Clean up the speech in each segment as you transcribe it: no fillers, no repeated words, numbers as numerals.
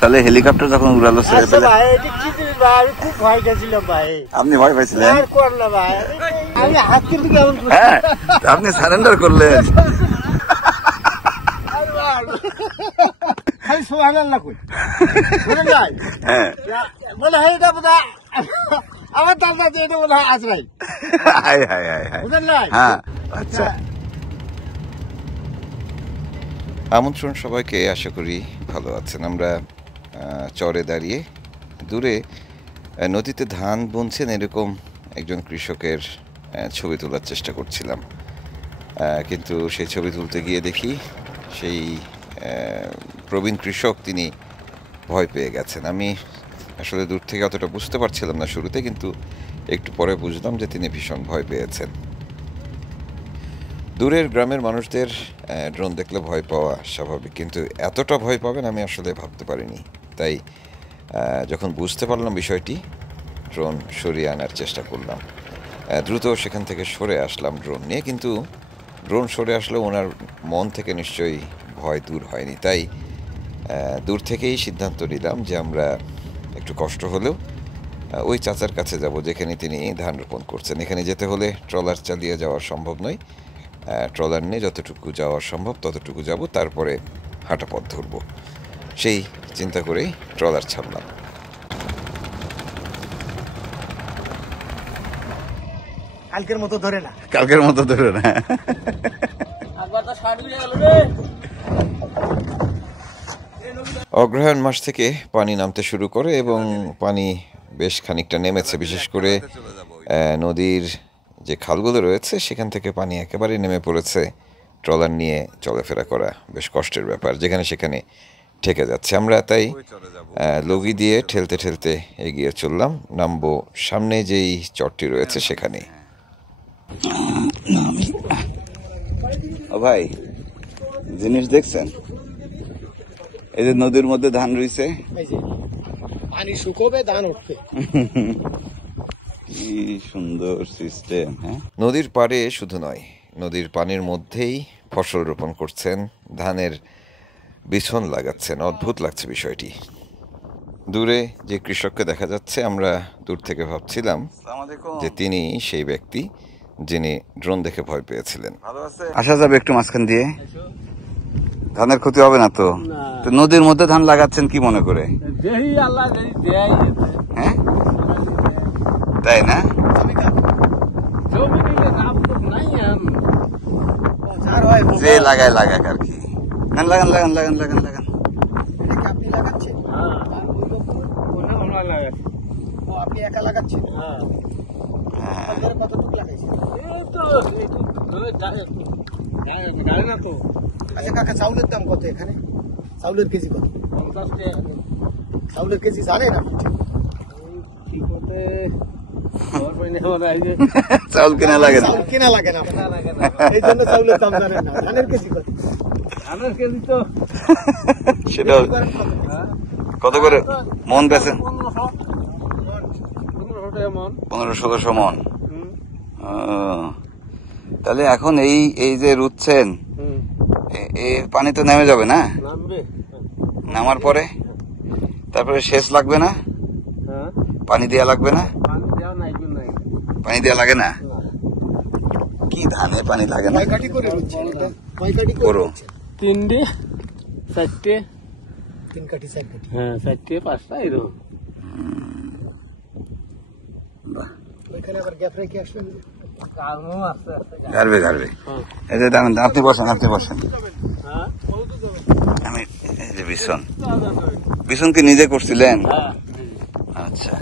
তাহলে হেলিকপ্টার যখন উড়ালো ছেড়ে ফেলে খুব ভয় গেছিলাম ভাই। আপনি ভয় পাইছিলেন? ভাই আমি হাত কিন্তু কেমন হ্যাঁ আপনি সারেন্ডার করলেন। খালি সুবহানাল্লাহ কই বুঝলেন ভাই? হ্যাঁ বলে হয় এটা বোধহয় আমার তার কাছে এটা বোধ হয় আজরাই। হায় হায় হায় হায়। বুঝলেন ভাই? হ্যাঁ আচ্ছা। আমন্ত্রণ সবাইকে, আশা করি ভালো আছেন। আমরা চরে দাঁড়িয়ে দূরে নদীতে ধান বুনছেন এরকম একজন কৃষকের ছবি তোলার চেষ্টা করছিলাম, কিন্তু সেই ছবি তুলতে গিয়ে দেখি সেই প্রবীণ কৃষক তিনি ভয় পেয়ে গেছেন। আমি আসলে দূর থেকে অতটা বুঝতে পারছিলাম না শুরুতে, কিন্তু একটু পরে বুঝলাম যে তিনি ভীষণ ভয় পেয়েছেন। দূরের গ্রামের মানুষদের ড্রোন দেখলে ভয় পাওয়া স্বাভাবিক, কিন্তু এতটা ভয় পাবেন আমি আসলে ভাবতে পারিনি। তাই যখন বুঝতে পারলাম বিষয়টি, ড্রোন সরিয়ে আনার চেষ্টা করলাম। দ্রুত সেখান থেকে সরে আসলাম ড্রোন নিয়ে, কিন্তু ড্রোন সরে আসলেও ওনার মন থেকে নিশ্চয়ই ভয় দূর হয়নি। তাই দূর থেকেই সিদ্ধান্ত নিলাম যে আমরা একটু কষ্ট হলেও ওই চাচার কাছে যাব যেখানে তিনি ধান রোপণ করছেন। এখানে যেতে হলে ট্রলার চালিয়ে যাওয়া সম্ভব নয়, ট্রলার নিয়ে যতটুকু যাওয়া সম্ভব ততটুকু যাব, তারপরে হাঁটা পথ ধরব। সেই চিন্তা করেই ট্রলার ছাড়লাম। কালকের মতো ধরে না, কালকের মতো ধরে না। অগ্রহায়ণ মাস থেকে পানি নামতে শুরু করে এবং পানি বেশ খানিকটা নেমেছে। বিশেষ করে নদীর যে খালগুলো রয়েছে সেখান থেকে পানি একেবারে নেমে পড়েছে। ট্রলার নিয়ে চলাফেরা করা বেশ কষ্টের ব্যাপার, যেখানে সেখানে ঠেকে যাচ্ছে। আমরা তাই লগি দিয়ে ঠেলতে ঠেলতে এগিয়ে চললাম, নামবো সামনে যেই চরটি রয়েছে সেখানে। ও ভাই, জিনিস দেখছেন? এই যে নদীর মধ্যে ধান রয়েছে, পানি শুকোবে ধান উঠবে। কি সুন্দর সিস্টেম। হ্যাঁ, নদীর পাড়ে শুধু নয়, নদীর পানির মধ্যেই ফসল রোপণ করছেন, ধানের বিছন লাগাচ্ছেন। অদ্ভুত লাগছে বিষয়টি। দূরে যে কৃষককে দেখা যাচ্ছে, আমরা দূর থেকে ভাবছিলাম যে তিনি সেই ব্যক্তি যিনি ড্রোন দেখে ভয় পেয়েছিলেন। আসা যাবে একটু মাঝখান দিয়ে? ধানের ক্ষতি হবে না তো? নদীর মধ্যে ধান লাগাচ্ছেন কি মনে করে? হ্যাঁ তাই না? যে লাগায় লাগাক আর কি। লাগান লাগান লাগান লাগান লাগান। আপনি লাগাচ্ছেন? আপনি একা লাগাচ্ছেন? কতটুকু লাগাইছেন? আচ্ছা কাকা, চাউলের দাম কত এখানে? চাউলের কেজি কত? চাউলের কেজি জানেন আপনি? চাউল কেনা লাগে না, কেনা লাগে না, এই জন্য চাউলের দাম জানেন না। ধানের কেজি কত? ধানের কেজি তো সেটা কত করে মন বেচেন? 1500-1600 মন। তাহলে এখন এই যে রুচ্ছেন, এই পানি তো নেমে যাবে না? নামার পরে তারপরে সেচ লাগবে না? পানি দেওয়া লাগবে না? পানি দেওয়া লাগে না? কি ধানে পানি লাগে না? তিনটে চারটে, 3 কাঠি 4 কাঠি, হ্যাঁ 4টে 5টা এরকম। ওইখানে আবার গ্যাপ রেখে আসবেন। গাড়বে গাড়বে। এই যে দাঁড়ান, আপনি বসেন, আপনি বসেন। আমি এই যে বিছন কি নিজে করছিলেন? আচ্ছা,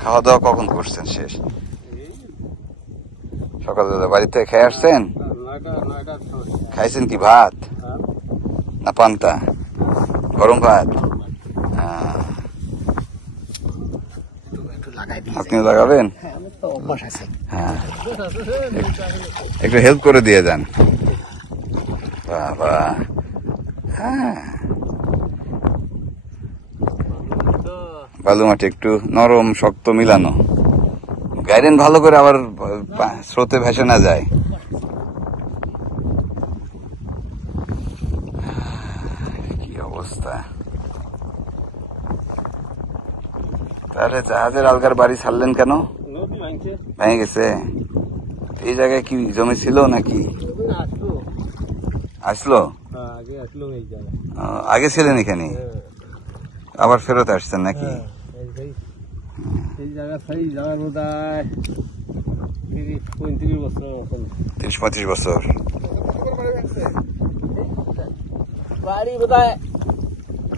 খাওয়া দাওয়া কখন করছেন শেষ? সকালবেলা বাড়িতে খেয়ে আসছেন? খাইছেন কি ভাত না পান্তা? গরম ভাত। আপনিও লাগাবেন? হ্যাঁ, একটু হেল্প করে দিয়ে যান। বাবা, হ্যাঁ, বালু মাটি একটু নরম শক্ত মিলানো, গাইডেন ভালো করে, আবার স্রোতে ভেসে না যায়। তাহলে জাহাজের আলগার বাড়ি ছাড়লেন কেন? নদী ভাঙছে। ভেঙে গেছে। এই জায়গায় কি জমি ছিল নাকি? আসলো। আসলো? আগে আসলো এই জায়গায়। আগে ছিলেন এখানে, আবার ফেরত আসছেন নাকি? এই জায়গা থেকে যাওয়ার বোধ হয় 30-35 বছর মতন। 30-35 বছর। বাড়ি বোধ হয়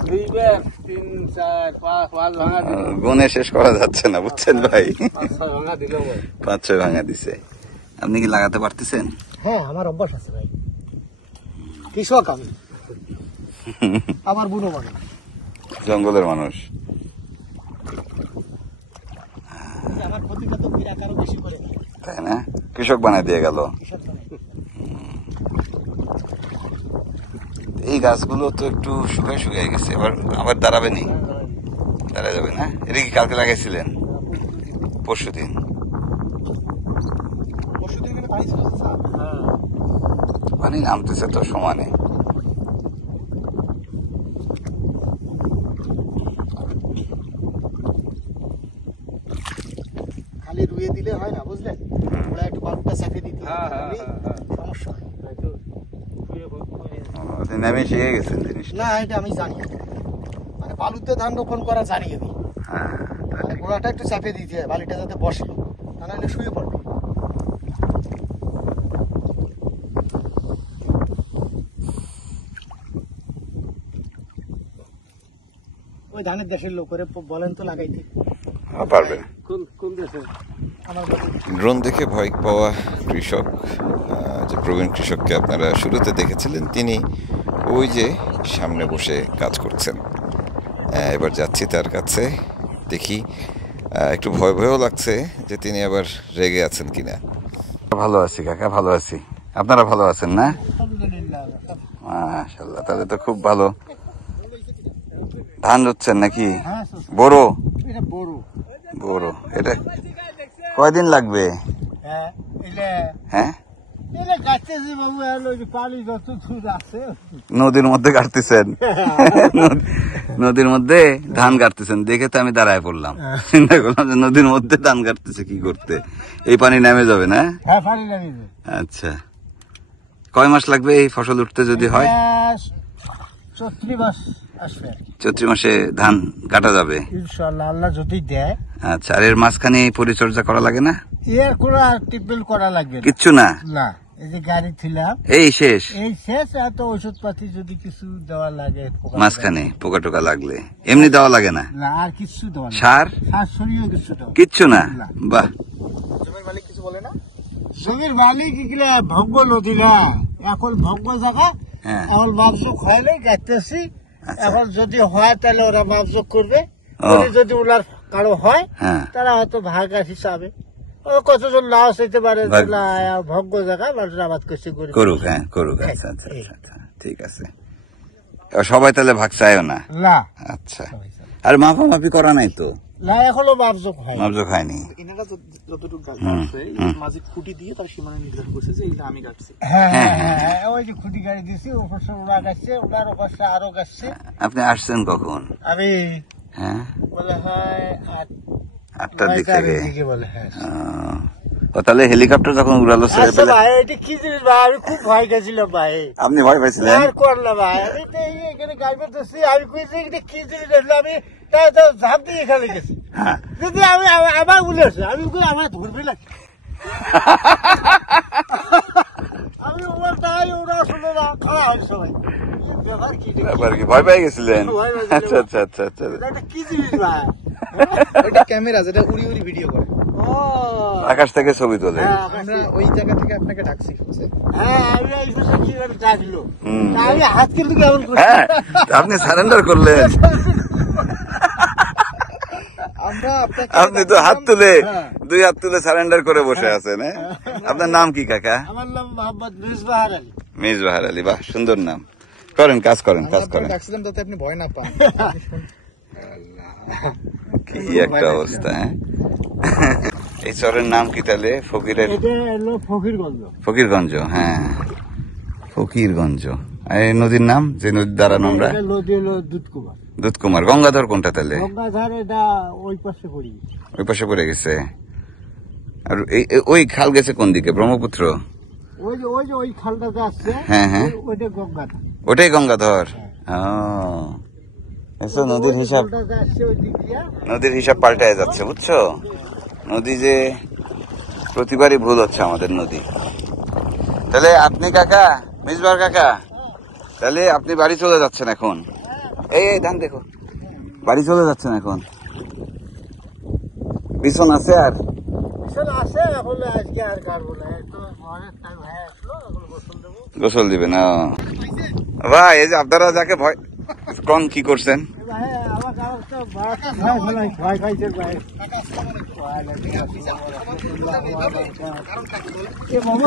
2 বেশ 3, 4, 5 ভাঙা দিল। গুনে শেষ করা যাচ্ছে না বুঝছেন ভাই। 5-6 ভাঙা দিল। 5-6 ভাঙা দিছে। আপনি কি লাগাতে পারতেছেন? হ্যাঁ, আমার অভ্যাস আছে ভাই। কৃষক আমি, আমার বুনো মানে জঙ্গলের মানুষ। আমার প্রতিটা তো বিরাট আরো বেশি করে, তাই না? কৃষক বানাই দিয়ে গেল। এই গাছগুলো তো একটু শুকায় শুকায় গেছে, এবার আবার দাঁড়াবে নি? দাঁড়া যাবে না? এটা কি কালকে লাগাইছিলেন? পরশুদিন। পানি নামতেছে তো সমানে। খালি রুয়ে দিলে হয় না, বুঝলেন? ওরা একটু বালুটা চাপিয়ে দিতে সমস্যা হয়। নেমে শিখে গেছেন জিনিসটা। না, এটা আমি জানি, মানে বালুতে ধান রোপণ করা জানি আমি। মানে গোড়াটা একটু চাপিয়ে দিতে হয়, বালিটা যাতে বসে, তা নাহলে শুয়ে পড়বে। ওই ধানের দেশের লোক করে বলেন তো লাগাইতে পারবে। কোন দেশে? আমার ড্রোন দেখে ভয় পাওয়া কৃষক, যে প্রবীণ কৃষককে আপনারা শুরুতে দেখেছিলেন, তিনি ওই যে সামনে বসে কাজ করছেন। এবার যাচ্ছি তার কাছে, দেখি একটু ভয় ভয়ও লাগছে যে তিনি আবার রেগে আছেন কিনা। ভালো আছি কাকা, ভালো আছি। আপনারা ভালো আছেন না? আলহামদুলিল্লাহ। মাশাআল্লাহ, তাহলে তো খুব ভালো। ধান রুচ্ছেন নাকি? হ্যাঁ, বড় এটা বড়। বড়। এটা কয়দিন লাগবে? হ্যাঁ, হ্যাঁ, এটা কাটতেছি বাবু, পানি যত দূর আছে। নদীর মধ্যে কাটতেছেন? নদীর মধ্যে ধান কাটতেছেন দেখে তো আমি দাঁড়ায় পড়লাম, চিন্তা করলাম যে নদীর মধ্যে ধান কাটতেছে কি করতে। এই পানি নেমে যাবে না? হ্যাঁ, পানি নামিবে। আচ্ছা, কয় মাস লাগবে এই ফসল উঠতে যদি হয়? চৈত্র মাস আসবে, চৈত্র মাসে ধান কাটা যাবে ইনশাআল্লাহ, আল্লাহ যদি দেয়। আচ্ছা, আর এর মাঝখানে পরিচর্যা করা লাগে না? এর কোনো টিপবেল করা লাগবে না। কিচ্ছু না? না, এই যে গাড়ি ছিলাম এই শেষ? এই শেষ। এত ওষুধ পাতি যদি কিছু দেওয়া লাগে মাঝখানে পোকা টোকা লাগলে এমনি দেওয়া লাগে না? না, আর কিছু দেওয়া সার সার সরিয়ে কিছু দেওয়া কিচ্ছু না? বাহ। জমির মালিক কিছু বলে না? জমির মালিক এগুলা ভগ্য নদী না, এখন ভগ্য জায়গা। হ্যাঁ, এখন মাপযোগ হয়লে গাইতেছি। আচ্ছা। এখন যদি হয় তাহলে ওরা মাপযোগ করবে, ও। যদি ওনার কারো হয় হ্যাঁ, তারা হয়তো ভাগ হিসাবে কতজন লাশ হইতে পারে, ভাগ- ভগ্য জায়গা মানুষ আবাদ করছে গরিব। করুক। হ্যাঁ, করুক। আচ্ছা আচ্ছা আচ্ছা, ঠিক আছে। এবার সবাই তাহলে ভাগ চায়ও না? না, আচ্ছা, আর মাপামাপি করা নাই তো? না, এখনো মাপযোগ হয়। মাপযোগ হয়নি? এনারা যতটুকু গাছ হুম, আছে, হুম। মাঝে খুঁটি দিয়ে তার সীমানা নির্ধারণ করছে যে এইটা আমি কাটছি। হ্যাঁ হ্যাঁ হ্যাঁ, ওই যে খুঁটি গাড়ি দিছি, ওপাশে ওরা গাছছে, ওনার ওপাশে আরো গাছছে। আপনি আসছেন কখন? আমি হ্যাঁ, বলে হয় 8টার দিক থেকে। দিকে বলে, হ্যাঁ। ও, তাহলে হেলিকপ্টার যখন উড়ালো ছেড়ে আচ্ছা পেলে ভাই, এটা কি জিনিস ভাই? আমি খুব ভয় গেছিলাম ভাই। আপনি ভয় পাইছিলেন? আর করলাম ভাই, আমি তো এখানে গাড়ি ধরছি, আমি কইছি এটা কি জিনিস আসলে, আমি তাই তো ঝাঁপ দিয়ে এখানে গেছি। হ্যাঁ, যদি আমি আমার বলেছে, আমি আমার ধরবে লাগে। আমি ওর তাই ওরা আসলে খাওয়া হয় সবাই। ব্যাপার কি? ব্যাপার কি, ভয় পেয়ে গেছিলেন? ভয় পেয়েছিলাম। আচ্ছা আচ্ছা আচ্ছা আচ্ছা। এটা কি জিনিস ভাই? ওইটা ক্যামেরা, যেটা উড়ি উড়ি ভিডিও করে। ও, আকাশ থেকে ছবি তোলে। হ্যাঁ, আমরা ওই জায়গা থেকে আপনাকে ডাকছি। হ্যাঁ, আমি এই বসে কিভাবে ডাকলো, হুম। আমি হাত কিন্তু কেমন করছি। হ্যাঁ, আপনি সারেন্ডার করলেন। আমরা আপনাকে আপনি তো হাত তুলে, হ্যাঁ। 2 হাত তুলে সারেন্ডার করে বসে আছেন। হ্যাঁ, আপনার নাম কি কাকা? আমার নাম মোহাম্মদ মিসবাহ আলী। মেজবাহার আলী। বাহ, সুন্দর নাম। করেন, কাজ করেন, আমি কাজ আপনাকে করেন। ডাকছিলাম যাতে আপনি ভয় না পান। কি একটা অবস্থা! হ্যাঁ, এই চরের নাম কি তাহলে? ফকিরের? এটা হলো ফকিরগঞ্জ। ফকিরগঞ্জ। হ্যাঁ, ফকিরগঞ্জ। এই নদীর নাম যে নদী দাঁড়ানো আমরা? নদী হলো দুধকুমার। দুধকুমার। গঙ্গাধর কোনটা তাহলে? গঙ্গাধার এটা ওই পাশে পড়ি, ওই পাশে পড়ে গেছে। আর ওই খাল গেছে কোন দিকে? ব্রহ্মপুত্র? ওই খালটাতে আসছে, হ্যাঁ হ্যাঁ, ওইটা গঙ্গাধার। ওটাই গঙ্গাধর। নদীর হিসাব, খালটাতে আসছে ওই দিক দিয়ে। নদীর হিসাব পাল্টায় যাচ্ছে বুঝছো। নদী যে প্রতিবারই ভুল হচ্ছে আমাদের নদী। তাহলে আপনি কাকা, মিসবার কাকা, তাহলে আপনি বাড়ি চলে যাচ্ছেন এখন? এই ধান দেখো, বাড়ি চলে যাচ্ছেন এখন? বিছন আছে আর আছে এখন, আজকে আর কাটবো না, একটু ঘরের টাইম হয়ে আসলো, এখন গোসল দেবো। গোসল দিবেন? ভাই এই যে আপনারা যাকে ভয় কম কি করছেন?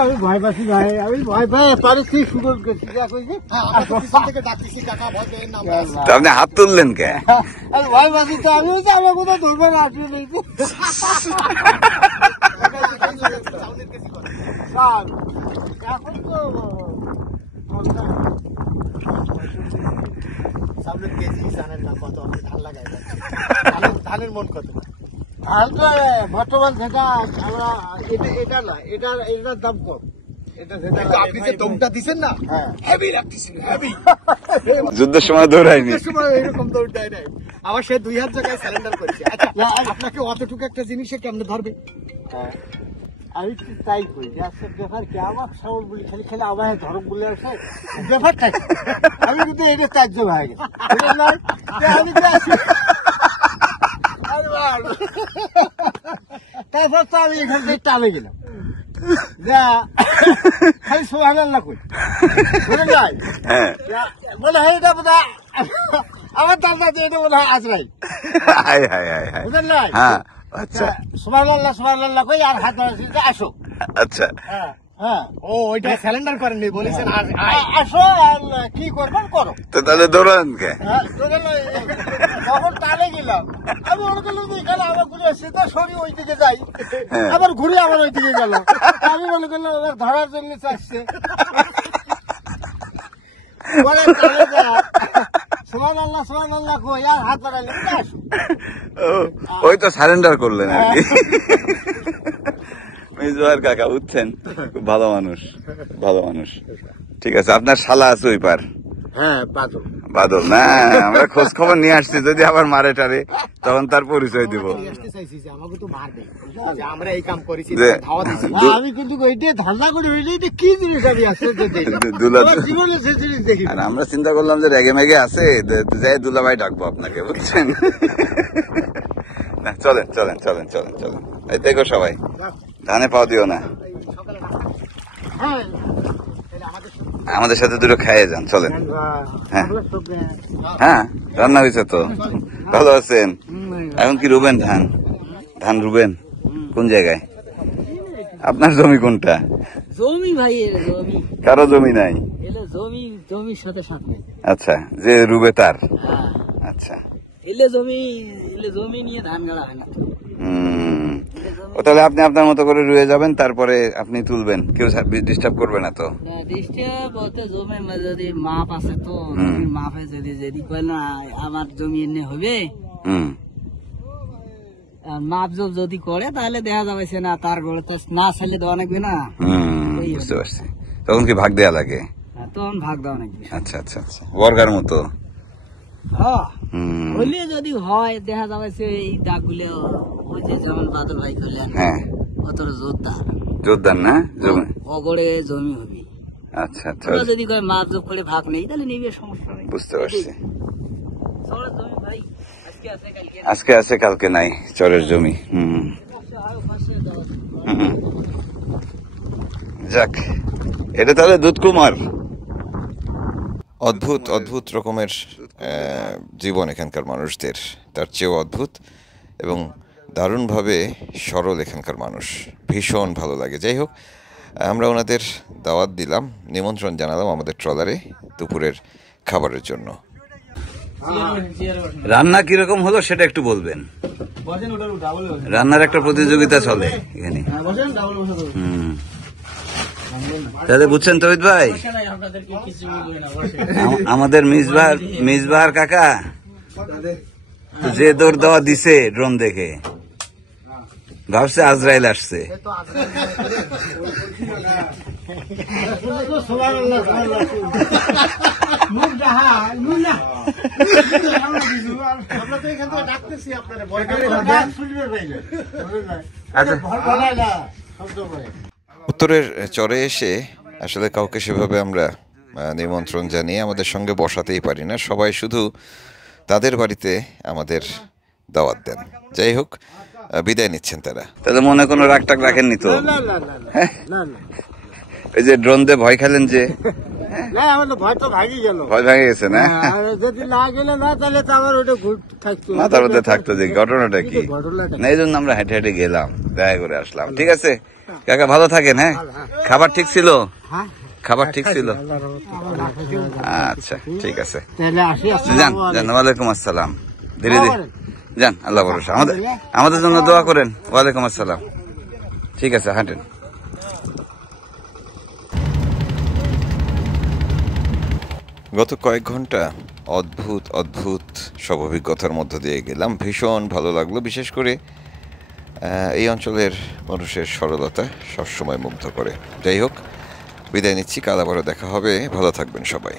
আমি ভয় পাচ্ছি ভাই, আমি ভয় পাই পারি কি সুযোগ করছি। আপনি হাত তুললেন কে? আমি ভয় পাচ্ছি তো, আমি আমার কোথাও ধরবো না, আসলে নেই। এখন তো সামনের কেজি জানেন না কত, ধান লাগাই ধানের মন কত। ধান তো বর্তমান যেটা আমরা এটা না, এটার দাম কম। আপনি যে দমটা দিচ্ছেন না, হেভি লাগতেছিল, হেভি। যুদ্ধের সময় দৌড়ায়নি, এরকম দৌড় দেয় নাই। আবার সে 2 হাত জায়গায় সিলিন্ডার করেছে। আচ্ছা, আপনাকে অতটুকু একটা জিনিসে কেমনে ধরবে? আমি কি তাই করি যে আসলে ব্যাপার কি, আমার সাউল বলি খালি খালি আমার ধরম বলে আসে ব্যাপারটা। আমি কিন্তু এটা ত্যায্য হয়ে গেছে। তারপর তো আমি এখান থেকে টানে গেলাম, যা খালি সুবহানাল্লাহ কই, বুঝলেন নাই? মনে হয় এটা বোধ হয় আমার দাদা, এটা বোধ হয় আজরাই, বুঝলেন নাই? আচ্ছা, সুবহানাল্লাহ সুবহানাল্লাহ কই আর হাত ধরে আসো। আচ্ছা, ও ওইটা সিলিন্ডার করেননি, বলেছেন আসো, আর কি করবেন করো। তো তাহলে দৌড়ান কে? যখন টানে গেলাম আমি মনে করলাম যে এখানে আমার ঘুরে আসছে, তো সরি ওই দিকে যাই, আবার ঘুরে আবার ওই দিকে গেল। আমি মনে করলাম ওদের ধরার জন্য চাচ্ছে। সুবহানাল্লাহ সুবহানাল্লাহ কই আর হাত বাড়াইলে আসো। ওই তো সারেন্ডার করলেন আর কি। মিজওয়ার কাকা বুঝছেন, খুব ভালো মানুষ, ভালো মানুষ। ঠিক আছে, আপনার শালা আছে ওই পার? হ্যাঁ, বাদল। বাদল না, আমরা খোঁজ খবর নিয়ে আসছি, যদি আবার মারে টারে তখন তার পরিচয় দিব। আমি কিন্তু ধান্দা করি কি জিনিস আমি দেখি। আর আমরা চিন্তা করলাম যে রেগে মেগে আছে, যাই দুলাভাই ডাকবো আপনাকে, বুঝছেন? না, চলেন চলেন চলেন চলেন চলেন। এই দেখো সবাই, ধানে পাও দিও না। আমাদের সাথে দুটো খাইয়ে যান, চলেন। হ্যাঁ হ্যাঁ, রান্না হয়েছে তো, ভালো আছেন? এখন কি রুবেন ধান? ধান রুবেন কোন জায়গায়? আপনার জমি কোনটা? জমি ভাই, জমি কারো জমি নাই? জমি জমির সাথে সাথে। আচ্ছা, যে রুবে তার? আচ্ছা, এলে জমি নিয়ে ধান গাড়া হয় না। ও তাহলে আপনি আপনার মতো করে রুয়ে যাবেন, তারপরে আপনি তুলবেন, কেউ ডিস্টার্ব করবে না তো? ডিস্টার্ব বলতে জমির যদি মাপ আছে তো, জমির মাপে যদি কয় না আমার জমি এনে হবে, মাপ যদি করে তাহলে দেখা যাবে সে না তার গড়ে তো না চাইলে দেওয়া লাগবে না। বুঝতে পারছি, তখন কি ভাগ দেওয়া লাগে? তখন ভাগ দেওয়া লাগবে। আচ্ছা আচ্ছা আচ্ছা, বর্গার মতো হলে যদি হয় দেখা যাবে সে এই দাগ গুলো, ওই যে যেমন বাদল ভাই করলেন, হ্যাঁ, অতটা জোরদার জোরদার না জমি, অগড়ে জমি হবে। আচ্ছা আচ্ছা, যদি কয় মাপ যোগ করে ভাগ নেই তাহলে নেবে, সমস্যা নেই। বুঝতে পারছি। জমি ভাই আজকে আছে কালকে নাই, চরের জমি। যাক, এটা তাহলে দুধকুমার। অদ্ভুত অদ্ভুত রকমের জীবন এখানকার মানুষদের, তার চেয়েও অদ্ভুত এবং দারুণভাবে সরল এখানকার মানুষ, ভীষণ ভালো লাগে। যাই হোক, আমরা ওনাদের দাওয়াত দিলাম, নিমন্ত্রণ জানালাম আমাদের ট্রলারে দুপুরের খাবারের জন্য। রান্না কিরকম হলো সেটা একটু বলবেন। রান্নার একটা প্রতিযোগিতা চলে এখানে। তাহলে বুঝছেন তৌহিদ ভাই, আপনাদেরকে কিছু বলবে না, বসে। আমাদের মিসবাহার কাকা যে দৌড় দেওয়া দিছে ড্রোন দেখে, ভাবছে আজরাইল আসছে। আমরা তো এখান থেকে ডাকতেছি আপনারা ভয় করে শুনবে পাইলে আচ্ছা, শব্দ করে। উত্তরের চরে এসে আসলে কাউকে সেভাবে আমরা নিমন্ত্রণ জানিয়ে আমাদের সঙ্গে বসাতেই পারি না, সবাই শুধু তাদের বাড়িতে আমাদের দাওয়াত দেন। যাই হোক, বিদায় নিচ্ছেন তারা। তাহলে মনে কোনো রাগ টাগ রাখেননি তো? না না না না না এই যে ড্রোন দিয়ে ভয় খেলেন যে, না, আমার তো ভয় তো ভাগি গেল। ভয় ভেঙে গেছে না? আর যদি না গেলে না, তাহলে তো আমার ওটা ঘুর থাকতো। মাথার মধ্যে থাকতো যে ঘটনাটা কি, ঘটনাটা না এই জন্য আমরা হেঁটে হেঁটে গেলাম, দেখা করে আসলাম। ঠিক আছে কাকা, ভালো থাকেন। হ্যাঁ, খাবার ঠিক ছিল? হ্যাঁ, খাবার ঠিক ছিল? আল্লাহর রহমতে। আচ্ছা ঠিক আছে, তাহলে আসি। যান যান, ওয়ালাইকুম আসসালাম। ধীরে ধীরে যান, আল্লাহ ভরসা। আমাদের জন্য দোয়া করেন। ওয়ালাইকুম আসসালাম। ঠিক আছে, হাঁটেন। গত কয়েক ঘন্টা অদ্ভুত সব অভিজ্ঞতার মধ্য দিয়ে গেলাম। ভীষণ ভালো লাগলো, বিশেষ করে এই অঞ্চলের মানুষের সরলতা সবসময় মুগ্ধ করে। যাই হোক, বিদায় নিচ্ছি, কাল আবারও দেখা হবে। ভালো থাকবেন সবাই।